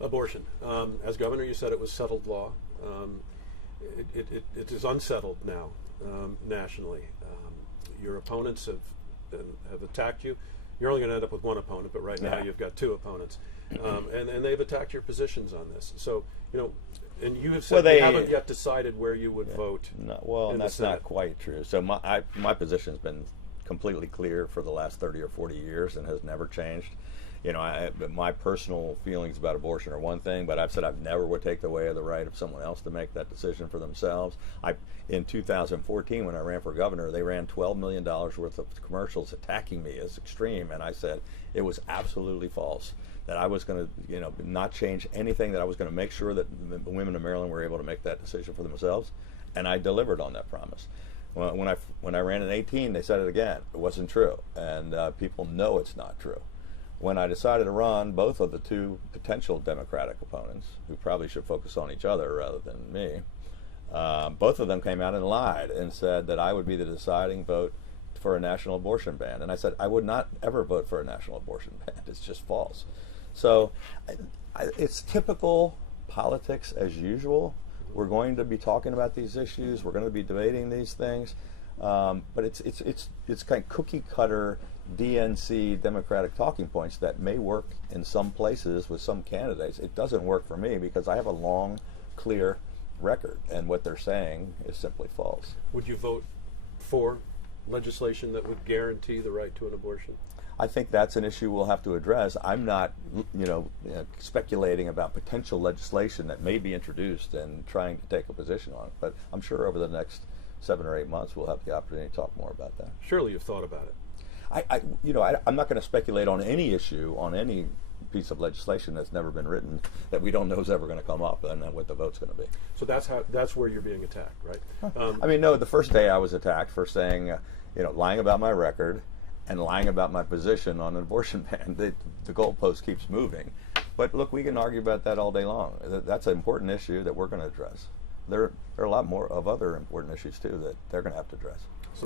Abortion. As governor, you said it was settled law. It is unsettled now nationally. Your opponents have attacked you. You're only going to end up with one opponent, but right now you've got two opponents, and they've attacked your positions on this. So and you have said you haven't yet decided where you would vote. No, that's not quite true. So my position's been completely clear for the last 30 or 40 years and has never changed. My personal feelings about abortion are one thing, but I've said I've never would take away the right of someone else to make that decision for themselves. In 2014, when I ran for governor, they ran $12 million worth of commercials attacking me as extreme, and I said it was absolutely false, that I was going to not change anything, that I was going to make sure that the women in Maryland were able to make that decision for themselves, and I delivered on that promise. When I ran in 18, they said it again. It wasn't true, and people know it's not true. When I decided to run, both of the two potential Democratic opponents, who probably should focus on each other rather than me, both of them came out and lied and said that I would be the deciding vote for a national abortion ban. And I said I would not ever vote for a national abortion ban. It's just false. So it's typical politics as usual. We're going to be talking about these issues. We're going to be debating these things. But it's kind of cookie cutter DNC Democratic talking points that may work in some places with some candidates. It doesn't work for me because I have a long, clear record, and what they're saying is simply false. Would you vote for legislation that would guarantee the right to an abortion? I think that's an issue we'll have to address. I'm not, speculating about potential legislation that may be introduced and trying to take a position on it. But I'm sure over the next 7 or 8 months we'll have the opportunity to talk more about that. Surely you've thought about it. I'm not going to speculate on any issue, on any piece of legislation that's never been written that we don't know is ever going to come up and what the vote's going to be. So that's where you're being attacked, right? No, the first day I was attacked for saying, lying about my record and lying about my position on an abortion ban. The goalpost keeps moving. But look, we can argue about that all day long. That's an important issue that we're going to address. There are a lot more of other important issues too that they're going to have to address.